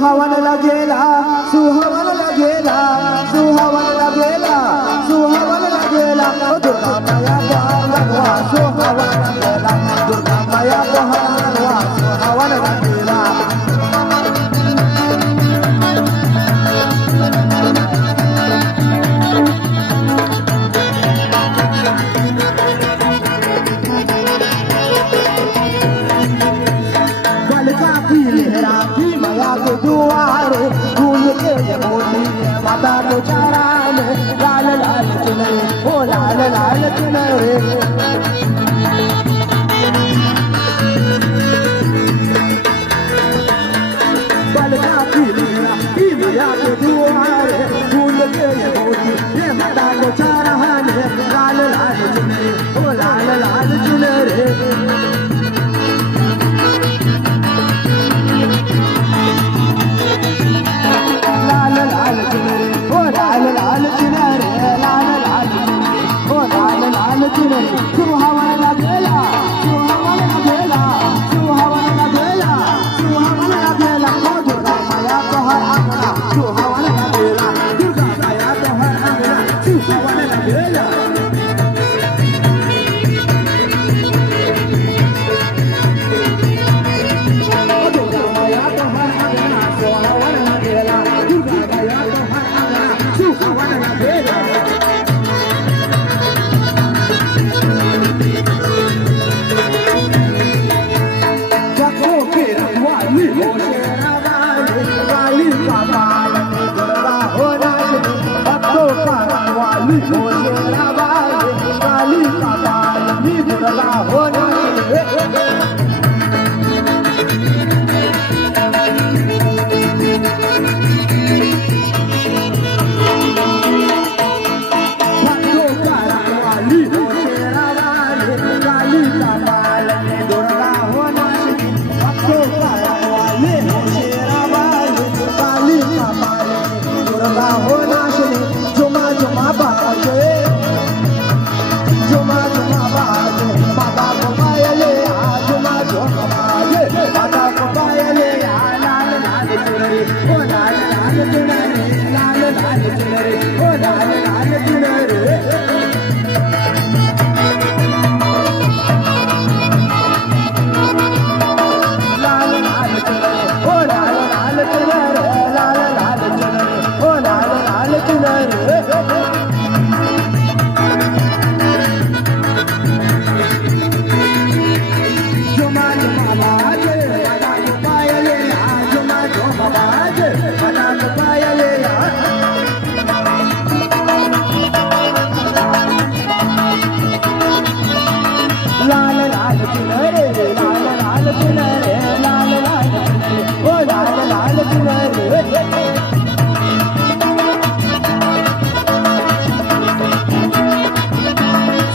सुहावनला गेला सुहावनला गेला सुहावनला गेला सुहावनला गेला दुर्गा माया बहरवा सुहावनला गेला दुर्गा माया बहरवा सुहावनला गेला दुआरे गूंज के बोली माता को चारान लाल लाल चुनरे ओ लाल लाल चुनरे बलका की मैया के दुआरे गूंज के बोली ये माता को चारान लाल लाल चुनरे ओ लाल लाल चुनरे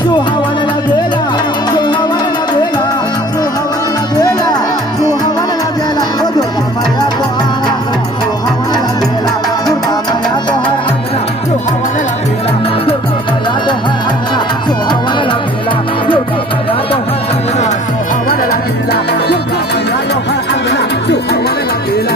सुहावनला गेला सुहावनला गेला सुहावनला गेला सुहावनला गेला दुर्गा माया बहर आंगना सुहावनला गेला दुर्गा माया बहर आंगना सुहावनला गेला दुर्गा माया बहर आंगना सुहावनला गेला दुर्गा माया बहर आंगना सुहावनला गेला